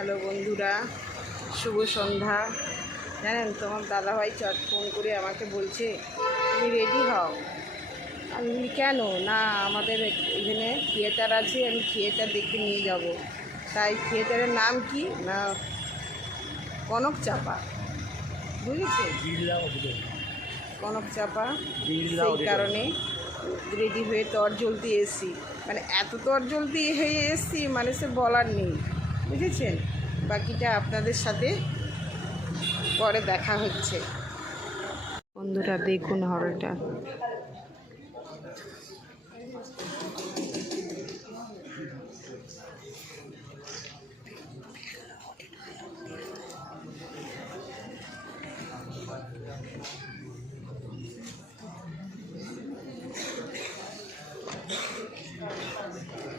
Hello বন্ধুরা শুভ সন্ধ্যা। জানেন তোমার দাদাভাই চট ফোন করে আমাকে বলছে তুমি রেডি হও? আমি বলি কেন? না আমাদের এখানে থিয়েটার আছে আমি থিয়েটার দেখতে নিয়ে যাব। তাই থিয়েটারের নাম কি? না কনক চাপা বুঝেছে? কনক চাপা সেই কারণে রেডি হয়ে তর জলদি এসছি। মানে এত তর জলদি হয়ে এসছি মানে সে বলার নেই। বুঝেছেন? বাকিটা আপনাদের সাথে পরে দেখা হচ্ছে। বন্ধুরা দেখুন 嗯。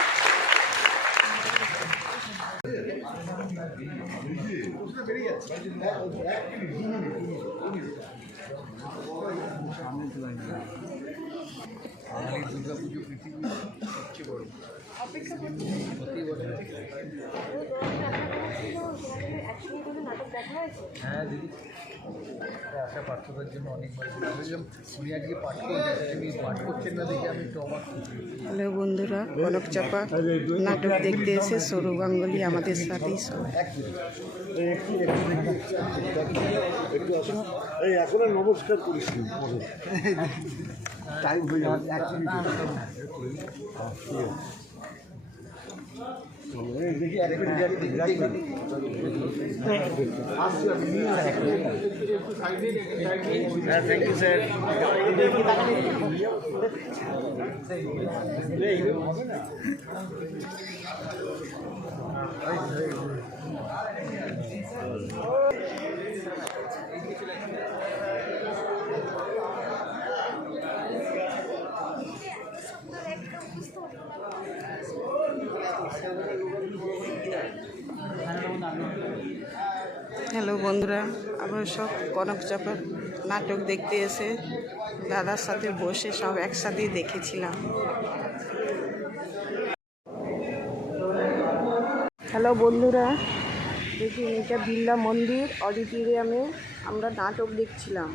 বাঙালি দুর্গা পুজো পৃথিবীর সবচেয়ে বড় প্রতি হ্যাঁ দিদি। আশা পাঠ্যতার জন্য অনেকবার বলেছিলাম উনি আজকে পাঠ করছেন উনি পাঠ করছেন না দেখে আমি একটু অবাক হ্যালো বন্ধুরা কনক চাপা নাটক দেখতে এসে সৌরভ গাঙ্গুলি আমাদের সাথেই সব একটু আসুন এই এখন নমস্কার করিস টাইম হয়ে যাবে এক মিনিট থ্যাংক ইউ স্যার হবে হ্যালো বন্ধুরা, আমরা সব কনক চাপার নাটক দেখতে এসে দাদার সাথে বসে সব একসাথেই দেখেছিলাম। হ্যালো বন্ধুরা দেখি এটা বিড়লা মন্দির, অডিটোরিয়ামে আমরা নাটক দেখছিলাম।